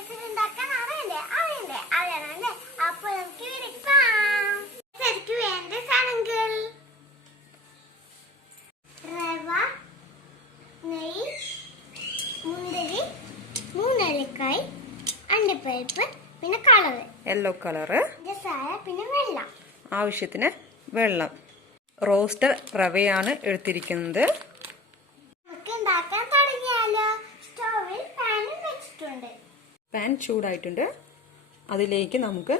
കേസരി ഉണ്ടാക്കാൻ അറിയണ്ടേ? അറിയണല്ലേ? അപ്പൊ നമുക്ക് വിളിക്കാം. കേസരിക്ക് വേണ്ട സാധനങ്ങൾ: റവ, നെയ്യ്, മുന്തിരി, 3 ഏലക്കായ്, അണ്ടിപ്പരിപ്പ്, പിന്നെ കളറ് യെല്ലോ കളറ്, പഞ്ചസാര, പിന്നെ വെള്ളം. ആവശ്യത്തിന് വെള്ളം. റോസ്റ്റർ റവയാണ് എടുത്തിരിക്കുന്നത്. നമുക്ക് ഉണ്ടാക്കാൻ തുടങ്ങിയാലോ? സ്റ്റോവിൽ പാനും വെച്ചിട്ടുണ്ട്. പാൻ ചൂടായിട്ടുണ്ട്. അതിലേക്ക് നമുക്ക്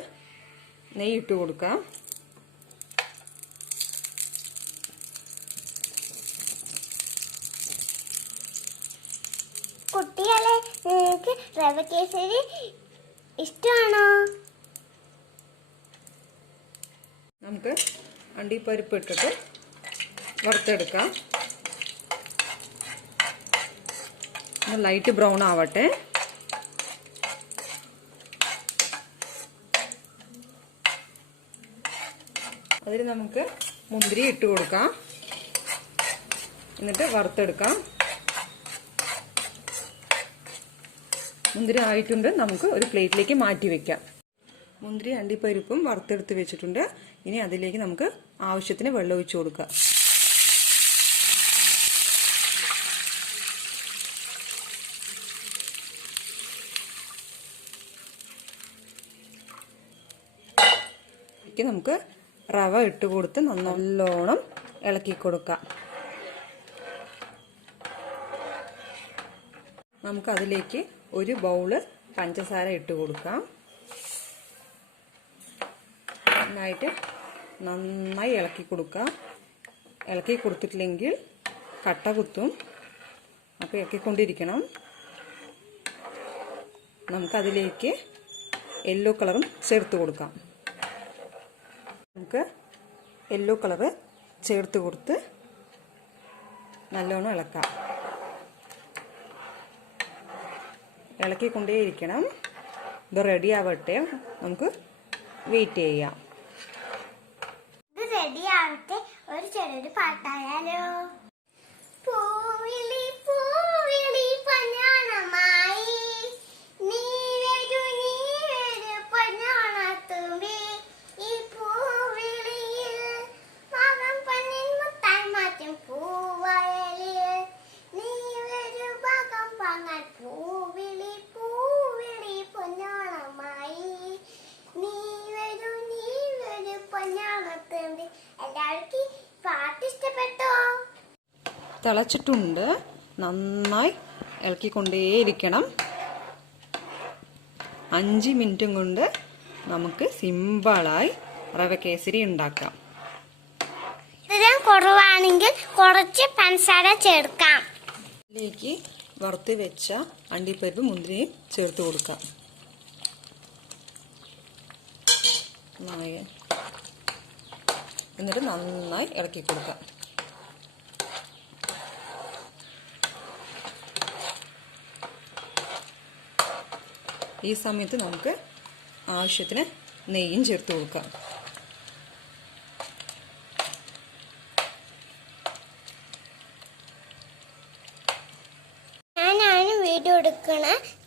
നെയ്യ് ഇട്ട് കൊടുക്കാം. കുട്ടികളെ, നിങ്ങൾക്ക് റവ കേസരി ഇഷ്ടമാണോ? നമുക്ക് അണ്ടിപ്പരിപ്പ് ഇട്ടിട്ട് വറുത്തെടുക്കാം. ലൈറ്റ് ബ്രൗൺ ആവട്ടെ. അതിൽ നമുക്ക് മുന്തിരി ഇട്ട് കൊടുക്കാം. എന്നിട്ട് വറുത്തെടുക്കാം. മുന്തിരി ആയിട്ടുണ്ട്. നമുക്ക് ഒരു പ്ലേറ്റിലേക്ക് മാറ്റി വെക്കാം. മുന്തിരി അണ്ടിപ്പരിപ്പും വറുത്തെടുത്ത് വെച്ചിട്ടുണ്ട്. ഇനി അതിലേക്ക് നമുക്ക് ആവശ്യത്തിന് വെള്ളം ഒഴിച്ചു കൊടുക്കാം. നമുക്ക് റവ ഇട്ട് കൊടുത്ത് നല്ലോണം ഇളക്കി കൊടുക്കാം. നമുക്ക് അതിലേക്ക് ഒരു ബൗള് പഞ്ചസാര ഇട്ട് കൊടുക്കാം. നന്നായി ഇളക്കി കൊടുക്കാം. ഇളക്കി കൊടുത്തിട്ടില്ലെങ്കിൽ കട്ട കുത്തും. അപ്പോൾ ഇളക്കിക്കൊണ്ടിരിക്കണം. നമുക്കതിലേക്ക് യെല്ലോ കളറും ചേർത്ത് കൊടുക്കാം. നമുക്ക് യെല്ലോ കളറ് ചേർത്ത് കൊടുത്ത് നല്ലോണം ഇളക്കാം. ഇളക്കിക്കൊണ്ടേയിരിക്കണം. ഇത് റെഡി ആവട്ടെ. നമുക്ക് വെയിറ്റ് ചെയ്യാം. ഇത് റെഡി ആവട്ടെ. ഒരു ചെറിയൊരു പാട്ടായാലോ? പൂവിളി പൂവിളി പൊന്നോണമായി, നീ വരൂ പൊന്നോണത്തുമ്പി, ഈ പൂവിളിയിൽ മകം പൊന്നിൻ മുത്തായി മാറ്റും പൂവയലിൽ, നീ വരൂ മകം പങ്ങാൻ പൂവിളി പൂവിളി പൊന്നോണമായി, നീ വരൂ പൊന്നോണത്തുമ്പി. എല്ലാവർക്കും പാട്ട് ഇഷ്ടപ്പെട്ടോ? തിളച്ചിട്ടുണ്ട്. നന്നായി ഇളക്കിക്കൊണ്ടേയിരിക്കണം. 5 മിനിറ്റും കൊണ്ട് നമുക്ക് സിമ്പിളായി റവ കേസരി ഉണ്ടാക്കാം. ഇതിലും കുറവാണെങ്കിൽ കുറച്ച് പഞ്ചസാര ചേർക്കാം. ഇതിലേക്ക് വറുത്ത് വെച്ച അണ്ടിപ്പരിപ്പ് മുന്തിരിയും ചേർത്ത് കൊടുക്കാം. എന്നിട്ട് നന്നായി ഇളക്കി കൊടുക്കാം. ഈ സമയത്ത് നമുക്ക് ആവശ്യത്തിന് നെയ്യും ചേർത്ത് കൊടുക്കാം. ഞാനാണ് വീഡിയോ എടുക്കണ.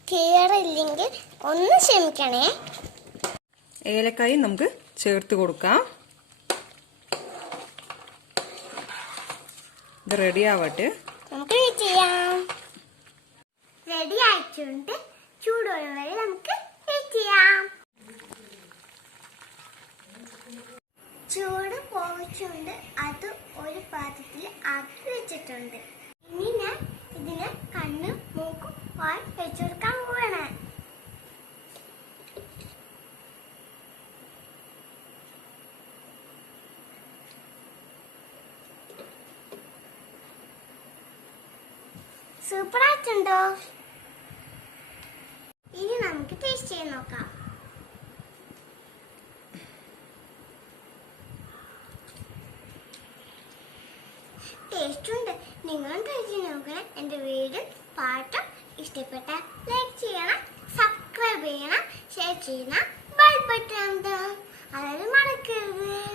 ക്ലിയർ ഇല്ലെങ്കിൽ ഒന്ന് ക്ഷമിക്കണേ. ഏലക്കായും നമുക്ക് ചേർത്ത് കൊടുക്കാം. ഇത് റെഡി ആവട്ടെ. നമുക്ക് വെയിറ്റ് ചെയ്യാം. റെഡി ആയിട്ടുണ്ട്. ചൂടോളം വരെ നമുക്ക് വെയിറ്റ് ചെയ്യാം. ചൂട് പോയിട്ടുണ്ട്. അത് ഒരു പാത്രത്തിൽ ആക്കി വെച്ചിട്ടുണ്ട്. ഇനി ഞാൻ ഇതിന് കണ്ണും മൂക്കും വായി വെച്ചു കൊടുക്കാൻ പോവാണ്. സൂപ്പർ ആയിട്ടുണ്ടോ? ഇനി നമുക്ക് ടേസ്റ്റ് ചെയ്ത് നോക്കാം. ടേസ്റ്റ് ഉണ്ട്. നിങ്ങൾ ട്രൈ ചെയ്ത് നോക്കണം. എൻ്റെ വീഡിയോ പാട്ടും ഇഷ്ടപ്പെട്ടാൽ ലൈക്ക് ചെയ്യണം, സബ്സ്ക്രൈബ് ചെയ്യണം, ഷെയർ ചെയ്യണം, ബെൽ ബട്ടൺ അതായത് മറക്കരുത്.